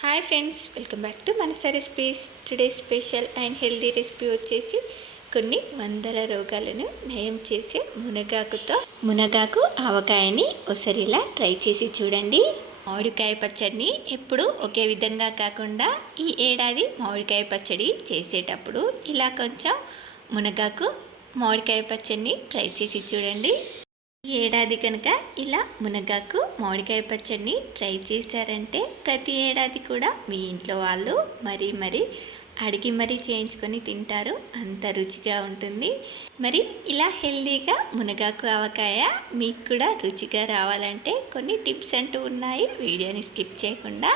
Hi friends welcome back to Manasa recipes today special and healthy recipe వచ్చేసి కొన్ని వందల రోగాలను నయం చేసే మునగాకుతో మునగాకు ఆవకాయని ఒసరిలా ట్రై చేసి చూడండి. మామిడికాయ పచ్చడిని ఎప్పుడు ఒకే విధంగా కాకుండా ఈ ఏడాది మామిడికాయ పచ్చడి చేసేటప్పుడు ఇలా కొంచెం మునగాకు మామిడికాయ పచ్చడిని ట్రై చేసి చూడండి. ఈ ఏడాది కనుక ఇలా మునగాకు మామిడికాయ పచ్చడిని ట్రై చేశారంటే ప్రతి ఏడాది కూడా మీ ఇంట్లో వాళ్ళు మరీ మరీ అడిగి మరీ చేయించుకొని తింటారు. అంత రుచిగా ఉంటుంది. మరి ఇలా హెల్దీగా మునగాకు ఆవకాయ మీకు కూడా రుచిగా రావాలంటే కొన్ని టిప్స్ అంటూ ఉన్నాయి. వీడియోని స్కిప్ చేయకుండా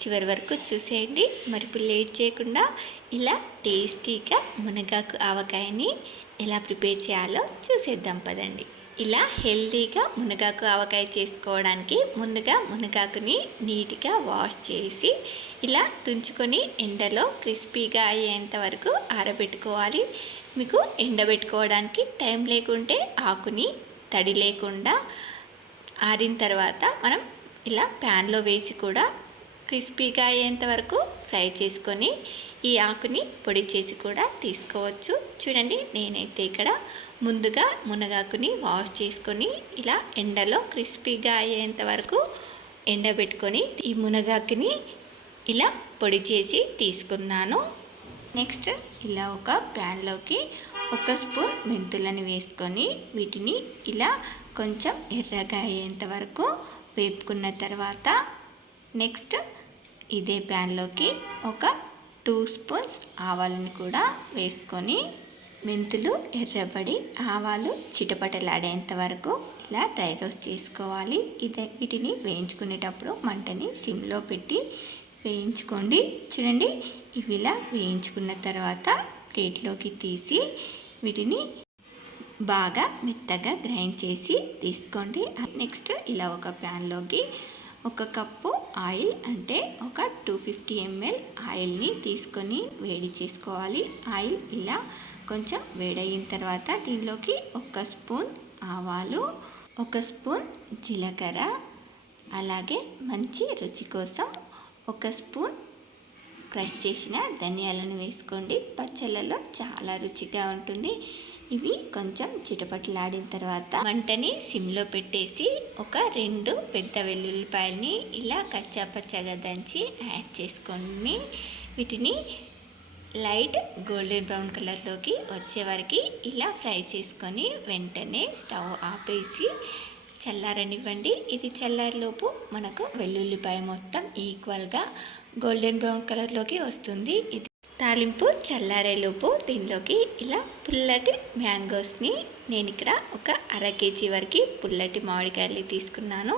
చివరి వరకు చూసేయండి. మరి లేట్ చేయకుండా ఇలా టేస్టీగా మునగాకు ఆవకాయని ఎలా ప్రిపేర్ చేయాలో చూసేద్దాం పదండి. ఇలా హెల్తీగా మునగాకు ఆవకాయ చేసుకోవడానికి ముందుగా మునగాకుని నీట్గా వాష్ చేసి ఇలా తుంచుకొని ఎండలో క్రిస్పీగా అయ్యేంత వరకు ఆరబెట్టుకోవాలి. మీకు ఎండబెట్టుకోవడానికి టైం లేకుంటే ఆకుని తడి లేకుండా ఆరిన తర్వాత మనం ఇలా ప్యాన్లో వేసి కూడా క్రిస్పీగా అయ్యేంత వరకు ఫ్రై చేసుకొని ఈ ఆకుని పొడి చేసి కూడా తీసుకోవచ్చు. చూడండి నేనైతే ఇక్కడ ముందుగా మునగాకుని వాష్ చేసుకొని ఇలా ఎండలో క్రిస్పీగా అయ్యేంత వరకు ఎండబెట్టుకొని ఈ మునగాకుని ఇలా పొడి చేసి తీసుకున్నాను. నెక్స్ట్ ఇలా ఒక ప్యాన్లోకి ఒక స్పూన్ మెంతులను వేసుకొని వీటిని ఇలా కొంచెం ఎర్రగా అయ్యేంత వరకు వేపుకున్న తర్వాత నెక్స్ట్ ఇదే ప్యాన్లోకి ఒక టూ స్పూన్స్ ఆవాలను కూడా వేసుకొని మెంతులు ఎర్రబడి ఆవాలు చిటపటలాడేంత వరకు ఇలా డ్రై రోస్ట్ చేసుకోవాలి. ఇదే వీటిని వేయించుకునేటప్పుడు మంటని సిమ్లో పెట్టి వేయించుకోండి. చూడండి ఇవి ఇలా వేయించుకున్న తర్వాత ప్లేట్లోకి తీసి వీటిని బాగా మెత్తగా గ్రైండ్ చేసి తీసుకోండి. నెక్స్ట్ ఇలా ఒక ప్యాన్లోకి ఒక కప్పు ఆయిల్ అంటే ఒక టూ ఫిఫ్టీ ఎంఎల్ ఆయిల్ని తీసుకొని వేడి చేసుకోవాలి. ఆయిల్ ఇలా కొంచెం వేడయిన తర్వాత దీనిలోకి ఒక స్పూన్ ఆవాలు ఒక స్పూన్ జీలకర్ర అలాగే మంచి రుచి కోసం ఒక స్పూన్ క్రష్ చేసిన ధనియాలను వేసుకోండి. పచ్చళ్ళలో చాలా రుచిగా ఉంటుంది. ఇవి కొంచెం చిటపటలాడిన తర్వాత వంటని సిమ్లో పెట్టేసి ఒక రెండు పెద్ద వెల్లుల్లిపాయల్ని ఇలా కచ్చా పచ్చగా దంచి యాడ్ చేసుకొని వీటిని లైట్ గోల్డెన్ బ్రౌన్ కలర్లోకి వచ్చే వరకు ఇలా ఫ్రై చేసుకొని వెంటనే స్టవ్ ఆపేసి చల్లారనివ్వండి. ఇది చల్లారిలోపు మనకు వెల్లుల్లిపాయ మొత్తం ఈక్వల్గా గోల్డెన్ బ్రౌన్ కలర్లోకి వస్తుంది. ఇది తాలింపు చల్లారేలోపు దీనిలోకి ఇలా పుల్లటి మ్యాంగోస్ని నేను ఇక్కడ ఒక అర కేజీ వరకు పుల్లటి మామిడికాయలు తీసుకున్నాను.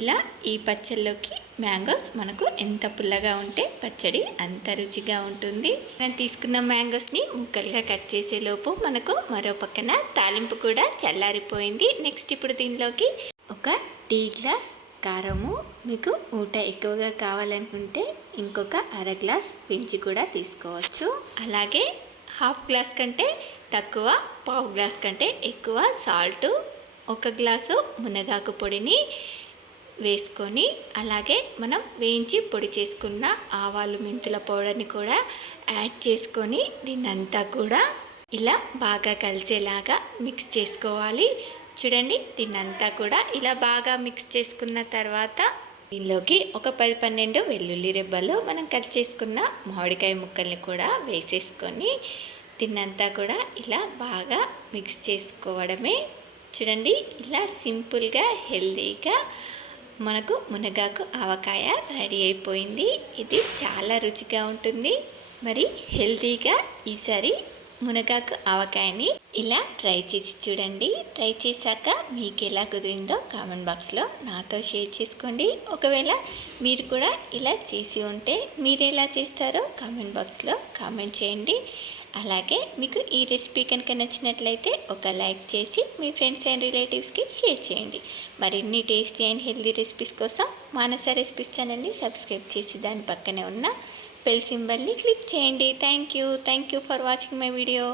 ఇలా ఈ పచ్చళ్ళలోకి మ్యాంగోస్ మనకు ఎంత పుల్లగా ఉంటే పచ్చడి అంత రుచిగా ఉంటుంది. నేను తీసుకున్న మ్యాంగోస్ని ముక్కలుగా కట్ చేసేలోపు మనకు మరో పక్కన తాలింపు కూడా చల్లారిపోయింది. నెక్స్ట్ ఇప్పుడు దీనిలోకి ఒక టీ గ్లాస్ కారము మీకు ఊట ఎక్కువగా కావాలనుకుంటే ఇంకొక అర గ్లాస్ పెంచి కూడా తీసుకోవచ్చు. అలాగే హాఫ్ గ్లాస్ కంటే తక్కువ పావు గ్లాస్ కంటే ఎక్కువ సాల్ట్ ఒక గ్లాసు మునగాకు పొడిని వేసుకొని అలాగే మనం వేయించి పొడి చేసుకున్న ఆవాలు మెంతుల పౌడర్ని కూడా యాడ్ చేసుకొని దీన్నంతా కూడా ఇలా బాగా కలిసేలాగా మిక్స్ చేసుకోవాలి. చూడండి దీన్నంతా కూడా ఇలా బాగా మిక్స్ చేసుకున్న తర్వాత దీనిలోకి ఒక పది పన్నెండు వెల్లుల్లి రెబ్బలు మనం కట్ చేసుకున్న మామిడికాయ ముక్కల్ని కూడా వేసేసుకొని దీన్నంతా కూడా ఇలా బాగా మిక్స్ చేసుకోవడమే. చూడండి ఇలా సింపుల్గా హెల్దీగా మనకు మునగాకు ఆవకాయ రెడీ అయిపోయింది. ఇది చాలా రుచిగా ఉంటుంది. మరి హెల్దీగా ఈసారి మునగాకు ఆవకాయని ఇలా ట్రై చేసి చూడండి. ట్రై చేశాక మీకు ఎలా కుదిరిందో కామెంట్ బాక్స్లో నాతో షేర్ చేసుకోండి. ఒకవేళ మీరు కూడా ఇలా చేసి ఉంటే మీరు ఎలా చేస్తారో కామెంట్ బాక్స్లో కామెంట్ చేయండి. అలాగే మీకు ఈ రెసిపీ కనుక నచ్చినట్లయితే ఒక లైక్ చేసి మీ ఫ్రెండ్స్ అండ్ రిలేటివ్స్కి షేర్ చేయండి. మరిన్ని టేస్టీ అండ్ హెల్దీ రెసిపీస్ కోసం మానస రెసిపీస్ ఛానల్ని సబ్స్క్రైబ్ చేసి దాని పక్కనే ఉన్న బెల్ సింబల్ని క్లిక్ చేయండి thank you thank you for watching my video